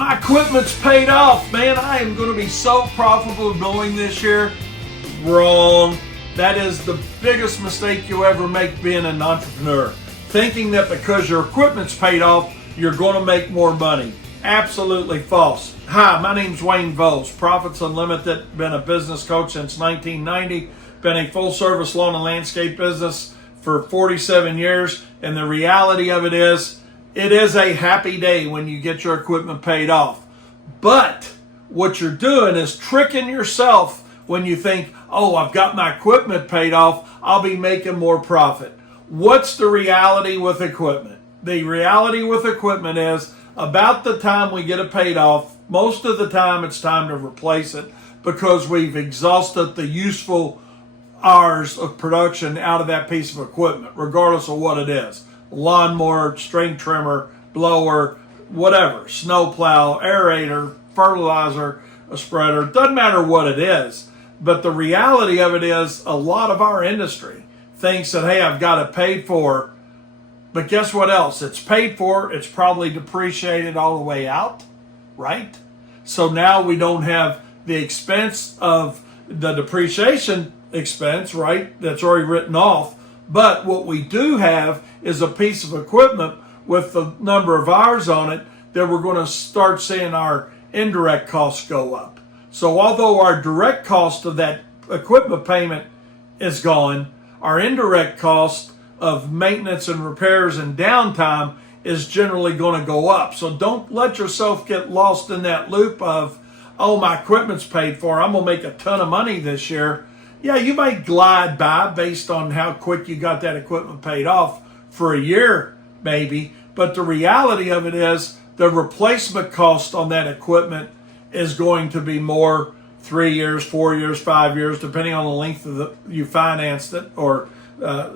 My equipment's paid off, man. I am going to be so profitable mowing this year. Wrong. That is the biggest mistake you ever make being an entrepreneur. Thinking that because your equipment's paid off, you're going to make more money. Absolutely false. Hi, my name's Wayne Voles, Profits Unlimited. Been a business coach since 1990. Been a full-service lawn and landscape business for 47 years. And the reality of it is a happy day when you get your equipment paid off. But what you're doing is tricking yourself when you think, oh, I've got my equipment paid off, I'll be making more profit. What's the reality with equipment? The reality with equipment is about the time we get it paid off, most of the time it's time to replace it because we've exhausted the useful hours of production out of that piece of equipment, regardless of what it is. Lawnmower, string trimmer, blower, whatever, snowplow, aerator, fertilizer, a spreader, doesn't matter what it is. But the reality of it is a lot of our industry thinks that, hey, I've got it paid for, but guess what else? It's paid for, it's probably depreciated all the way out, right? So now we don't have the expense of the depreciation expense, right? That's already written off. But what we do have is a piece of equipment with the number of hours on it that we're going to start seeing our indirect costs go up. So although our direct cost of that equipment payment is gone, our indirect cost of maintenance and repairs and downtime is generally going to go up. So don't let yourself get lost in that loop of, oh, my equipment's paid for, I'm going to make a ton of money this year. Yeah, you may glide by based on how quick you got that equipment paid off for a year, maybe. But the reality of it is the replacement cost on that equipment is going to be more 3 years, 4 years, 5 years, depending on the length of you financed it or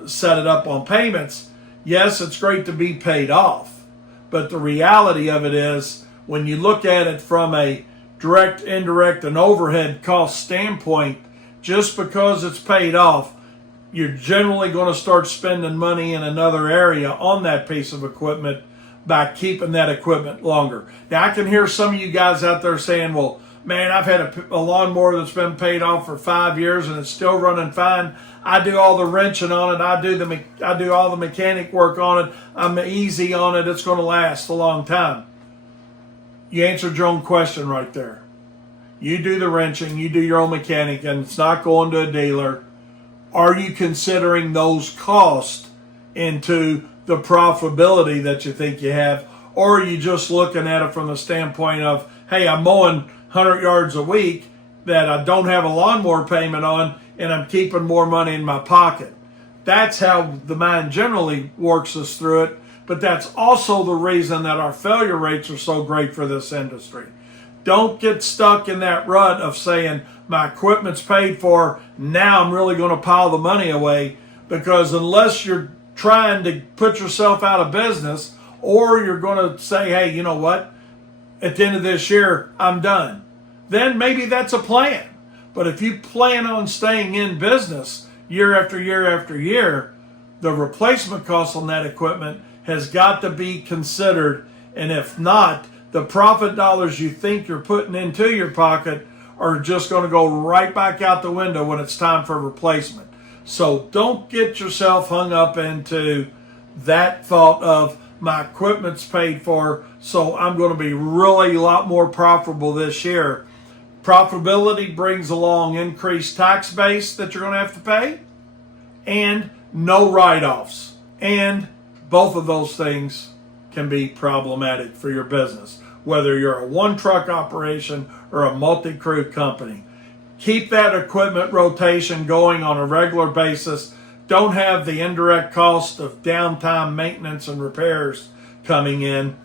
set it up on payments. Yes, it's great to be paid off. But the reality of it is when you look at it from a direct, indirect, and overhead cost standpoint, just because it's paid off, you're generally going to start spending money in another area on that piece of equipment by keeping that equipment longer. Now, I can hear some of you guys out there saying, well, man, I've had a lawnmower that's been paid off for 5 years and it's still running fine. I do all the wrenching on it. I do all the mechanic work on it. I'm easy on it. It's going to last a long time. You answered your own question right there. You do the wrenching, you do your own mechanic, and it's not going to a dealer. Are you considering those costs into the profitability that you think you have? Or are you just looking at it from the standpoint of, hey, I'm mowing 100 yards a week that I don't have a lawnmower payment on, and I'm keeping more money in my pocket? That's how the mind generally works us through it, but that's also the reason that our failure rates are so great for this industry. Don't get stuck in that rut of saying, my equipment's paid for, now I'm really going to pile the money away, because unless you're trying to put yourself out of business, or you're going to say, hey, you know what, at the end of this year, I'm done, then maybe that's a plan. But if you plan on staying in business year after year after year, the replacement cost on that equipment has got to be considered, and if not, the profit dollars you think you're putting into your pocket are just going to go right back out the window when it's time for replacement. So don't get yourself hung up into that thought of, my equipment's paid for, so I'm going to be really a lot more profitable this year. Profitability brings along increased tax base that you're going to have to pay and no write-offs. And both of those things can be problematic for your business, whether you're a one-truck operation or a multi-crew company. Keep that equipment rotation going on a regular basis. Don't have the indirect cost of downtime, maintenance, and repairs coming in.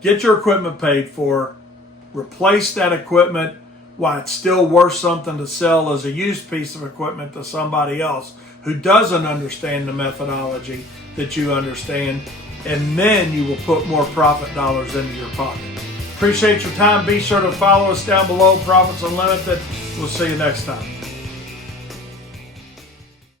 Get your equipment paid for. Replace that equipment while it's still worth something to sell as a used piece of equipment to somebody else who doesn't understand the methodology that you understand, and then you will put more profit dollars into your pocket. Appreciate your time. Be sure to follow us down below, Profits Unlimited. We'll see you next time.